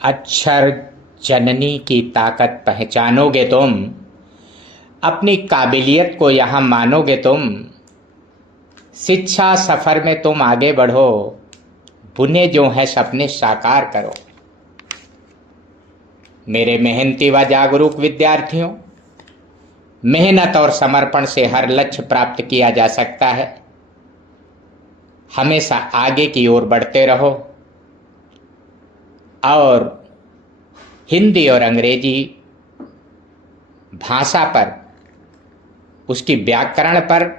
अक्षर जननी की ताकत पहचानोगे तुम, अपनी काबिलियत को यहाँ मानोगे तुम। शिक्षा सफर में तुम आगे बढ़ो, बुने जो है सपने साकार करो। मेरे मेहनती व जागरूक विद्यार्थियों, मेहनत और समर्पण से हर लक्ष्य प्राप्त किया जा सकता है। हमेशा आगे की ओर बढ़ते रहो और हिंदी और अंग्रेजी भाषा पर, उसकी व्याकरण पर,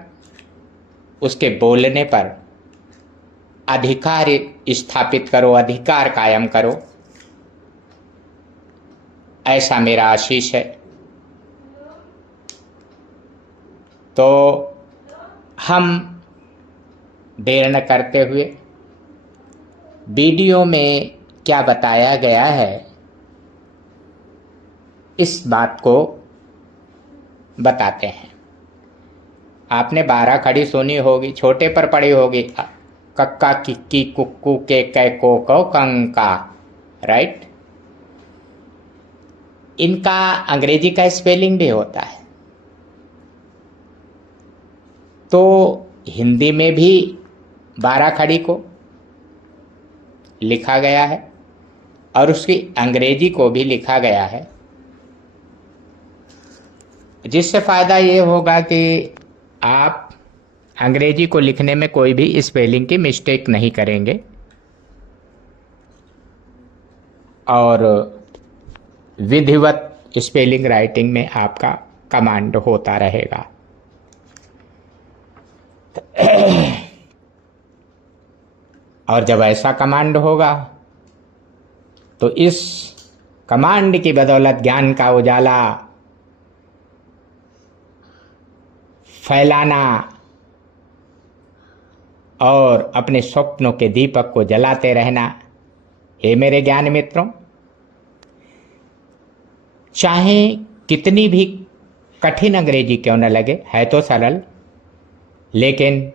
उसके बोलने पर अधिकार स्थापित करो, अधिकार कायम करो। ऐसा मेरा आशीष है। तो हम देर न करते हुए वीडियो में क्या बताया गया है इस बात को बताते हैं। आपने 12 खड़ी सुनी होगी, छोटे पर पढ़ी होगी, कक्का किक्की कुक्कू के कै को कंका, राइट। इनका अंग्रेजी का स्पेलिंग भी होता है। तो हिंदी में भी 12 खड़ी को लिखा गया है और उसकी अंग्रेजी को भी लिखा गया है, जिससे फायदा ये होगा कि आप अंग्रेजी को लिखने में कोई भी स्पेलिंग की मिस्टेक नहीं करेंगे और विधिवत स्पेलिंग राइटिंग में आपका कमांड होता रहेगा। और जब ऐसा कमांड होगा तो इस कमांड की बदौलत ज्ञान का उजाला फैलाना और अपने स्वप्नों के दीपक को जलाते रहना। हे मेरे ज्ञान मित्रों, चाहे कितनी भी कठिन अंग्रेजी क्यों न लगे, है तो सरल, लेकिन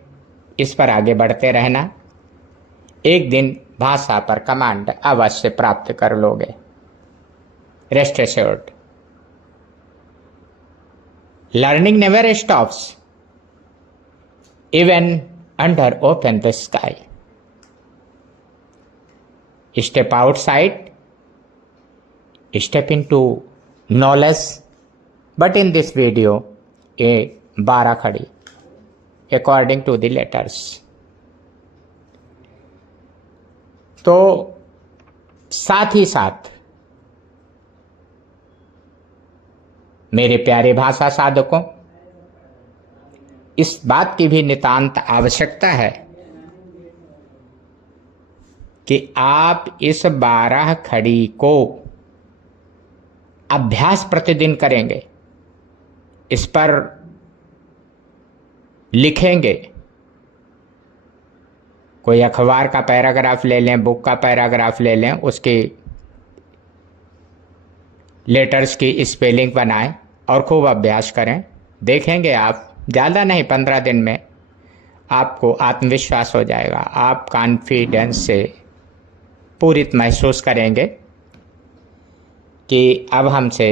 इस पर आगे बढ़ते रहना। एक दिन भाषा पर कमांड अवश्य प्राप्त कर लोगे, rest assured. Learning never stops even under open the sky. Step outside, step into knowledge, but in this video a 12 khadi according to the letters. तो साथ ही साथ मेरे प्यारे भाषा साधकों, इस बात की भी नितांत आवश्यकता है कि आप इस 12 खड़ी को अभ्यास प्रतिदिन करेंगे, इस पर लिखेंगे। कोई अखबार का पैराग्राफ ले लें, बुक का पैराग्राफ ले लें, उसकी लेटर्स की स्पेलिंग बनाएं और खूब अभ्यास करें। देखेंगे आप, ज़्यादा नहीं, 15 दिन में आपको आत्मविश्वास हो जाएगा। आप कॉन्फिडेंस से पूरित महसूस करेंगे कि अब हमसे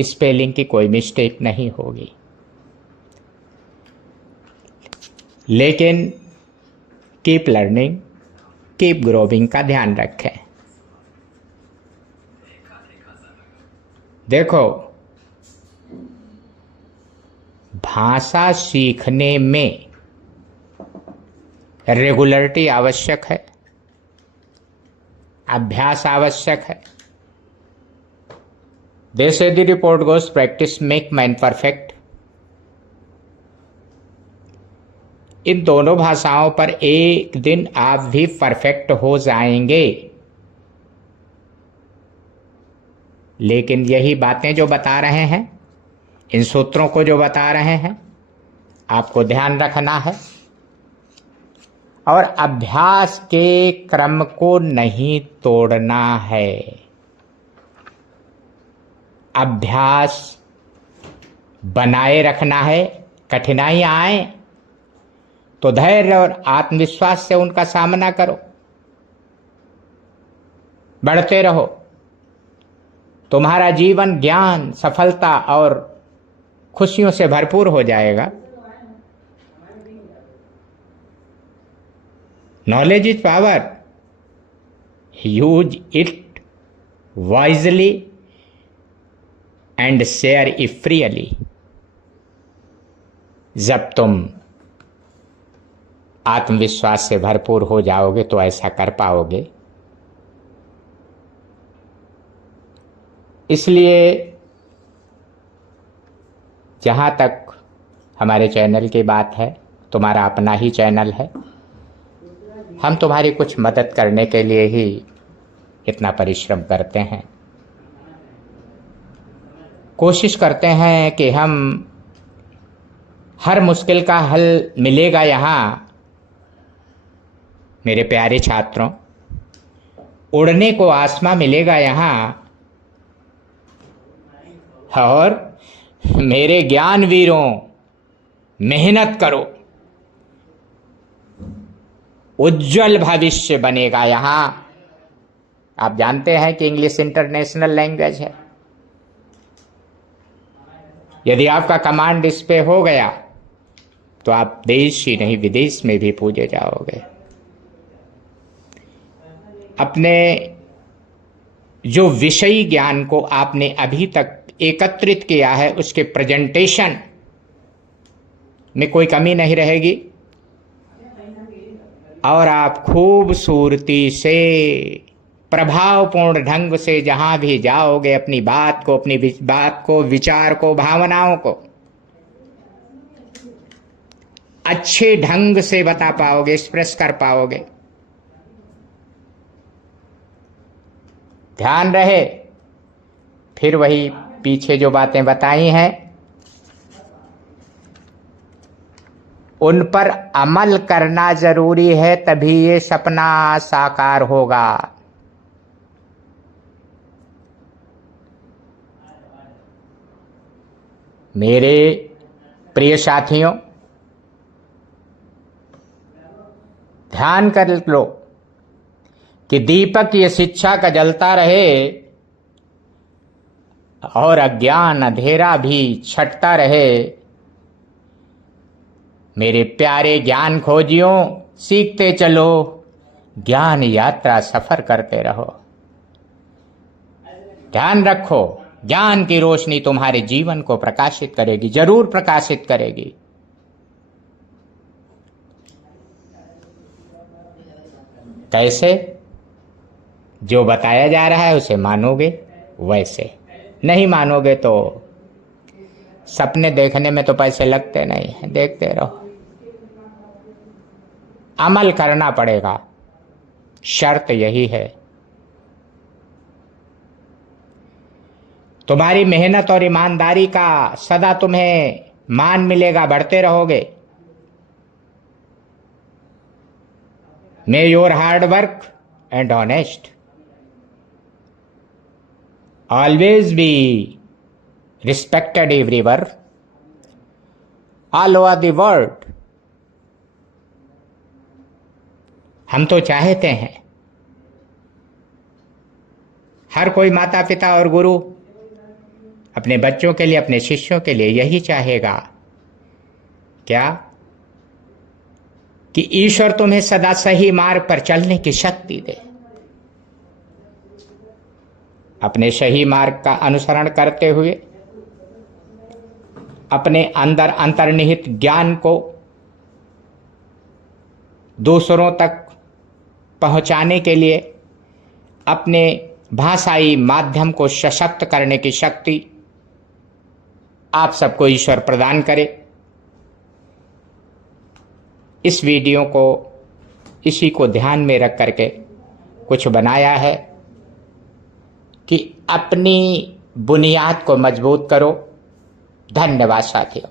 स्पेलिंग की कोई मिस्टेक नहीं होगी। लेकिन कीप लर्निंग, कीप ग्रोविंग का ध्यान रखें। देखो, भाषा सीखने में रेगुलरिटी आवश्यक है, अभ्यास आवश्यक है। They say the report goes, practice make man perfect. इन दोनों भाषाओं पर एक दिन आप भी परफेक्ट हो जाएंगे। लेकिन यही बातें जो बता रहे हैं, इन सूत्रों को जो बता रहे हैं, आपको ध्यान रखना है और अभ्यास के क्रम को नहीं तोड़ना है। अभ्यास बनाए रखना है। कठिनाइयां आए तो धैर्य और आत्मविश्वास से उनका सामना करो, बढ़ते रहो। तुम्हारा जीवन ज्ञान, सफलता और खुशियों से भरपूर हो जाएगा। Knowledge is power, use it wisely and share it freely. जब तुम आत्मविश्वास से भरपूर हो जाओगे तो ऐसा कर पाओगे। इसलिए जहाँ तक हमारे चैनल की बात है, तुम्हारा अपना ही चैनल है, हम तुम्हारी कुछ मदद करने के लिए ही इतना परिश्रम करते हैं। कोशिश करते हैं कि हम हर मुश्किल का हल मिलेगा यहाँ। मेरे प्यारे छात्रों, उड़ने को आसमां मिलेगा यहाँ। और मेरे ज्ञान वीरों, मेहनत करो, उज्जवल भविष्य बनेगा यहाँ। आप जानते हैं कि इंग्लिश इंटरनेशनल लैंग्वेज है। यदि आपका कमांड इस पे हो गया तो आप देश ही नहीं विदेश में भी पूजे जाओगे। अपने जो विषयी ज्ञान को आपने अभी तक एकत्रित किया है उसके प्रेजेंटेशन में कोई कमी नहीं रहेगी और आप खूबसूरती से, प्रभावपूर्ण ढंग से जहां भी जाओगे अपनी बात को, विचार को, भावनाओं को अच्छे ढंग से बता पाओगे, एक्सप्रेस कर पाओगे। ध्यान रहे, फिर वही पीछे जो बातें बताई हैं उन पर अमल करना जरूरी है, तभी ये सपना साकार होगा। मेरे प्रिय साथियों, ध्यान कर लो कि दीपक ये शिक्षा का जलता रहे और अज्ञान अंधेरा भी छटता रहे। मेरे प्यारे ज्ञान खोजियों, सीखते चलो, ज्ञान यात्रा सफर करते रहो। ध्यान रखो, ज्ञान की रोशनी तुम्हारे जीवन को प्रकाशित करेगी, जरूर प्रकाशित करेगी। कैसे? जो बताया जा रहा है उसे मानोगे, वैसे नहीं मानोगे तो सपने देखने में तो पैसे लगते नहीं हैं, देखते रहो। अमल करना पड़ेगा, शर्त यही है। तुम्हारी मेहनत और ईमानदारी का सदा तुम्हें मान मिलेगा, बढ़ते रहोगे। मे your hard work and honest always be respected everywhere, all over the world। हम तो चाहते हैं, हर कोई माता पिता और गुरु अपने बच्चों के लिए, अपने शिष्यों के लिए यही चाहेगा। क्या? कि ईश्वर तुम्हें सदा सही मार्ग पर चलने की शक्ति दे। अपने सही मार्ग का अनुसरण करते हुए अपने अंदर अंतर्निहित ज्ञान को दूसरों तक पहुंचाने के लिए अपने भाषाई माध्यम को सशक्त करने की शक्ति आप सबको ईश्वर प्रदान करे। इस वीडियो को इसी को ध्यान में रख करके कुछ बनाया है कि अपनी बुनियाद को मजबूत करो। धन्यवाद साथियों।